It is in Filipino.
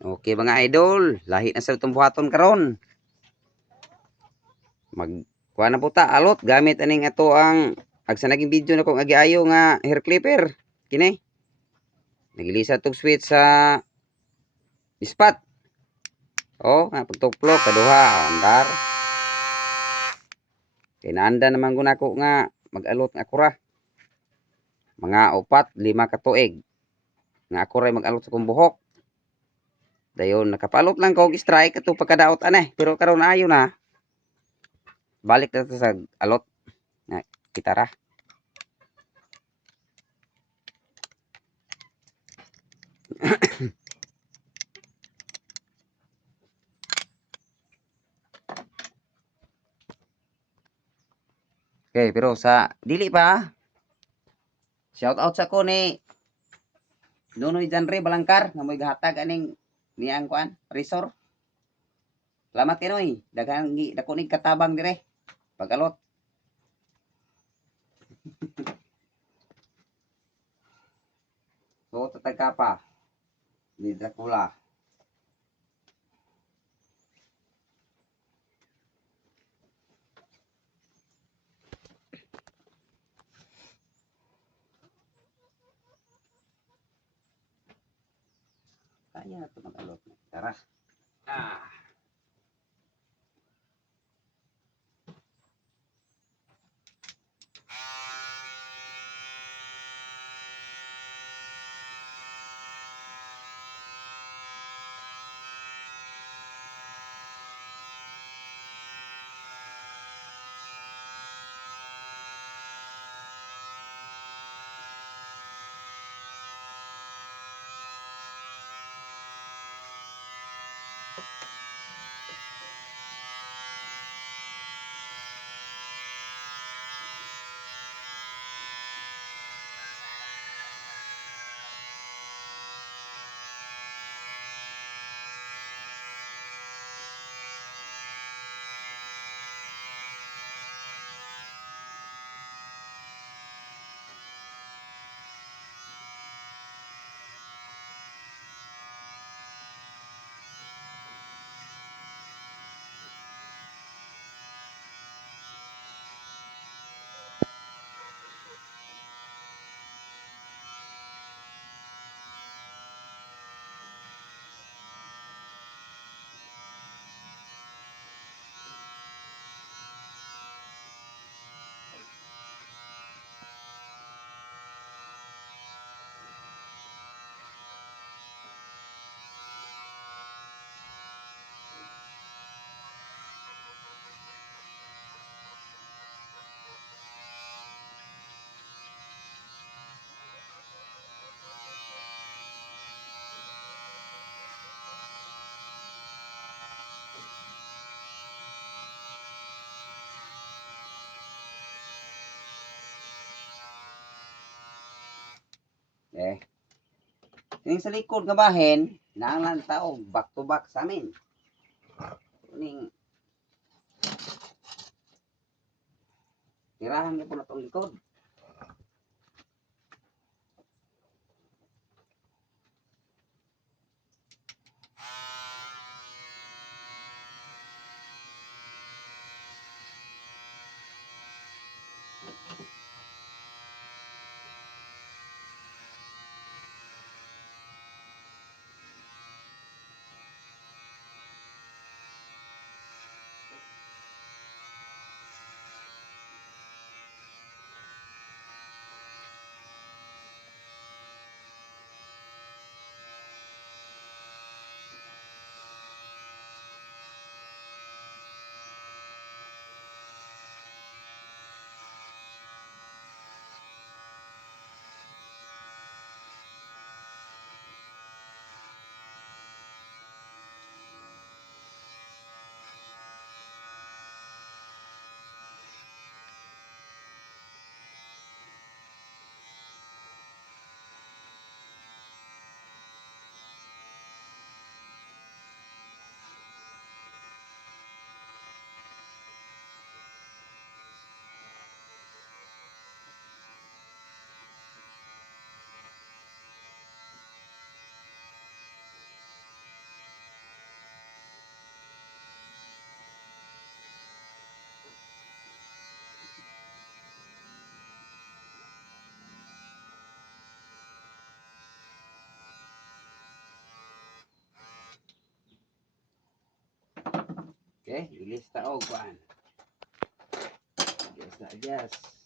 Okay mga idol, lahi na sa itong buhaton karon. Kuha na po ta alot gamit aning ato ang agsa naging video na kong agiayo nga hair clipper. Kini. Nagilisa tog switch sa spot. Oh, nga pagtuklok kaduha andar. Kinanda naman ko nako nga mag-alot nga akura. Mga 4-5 ka tuig. Nga ako ray mag-alot sa kong buhok. Dayon nakapalot lang ko og strike ato pagkadaot aneh, pero karon ayo na. Balik na sa alot nga kitara. Okay, pero sa dili pa. Shout out sa ko ni Nunoy Janre Balangkar nga mo'y gahatag aning niyang kuan, resort. Salamat kay Noy. Daghang dako ning katabang dire. Pag-alot. So tatag ka pa. Ni Dracula. Kaya na ito mag-alot. Tara. Ah. Eh. Ning sa likod nga bahin, nanglan tao back to back sa amin. Ning tirahan niyo po na itong likod. Okay, ilista og kuan. Adjust na adjust.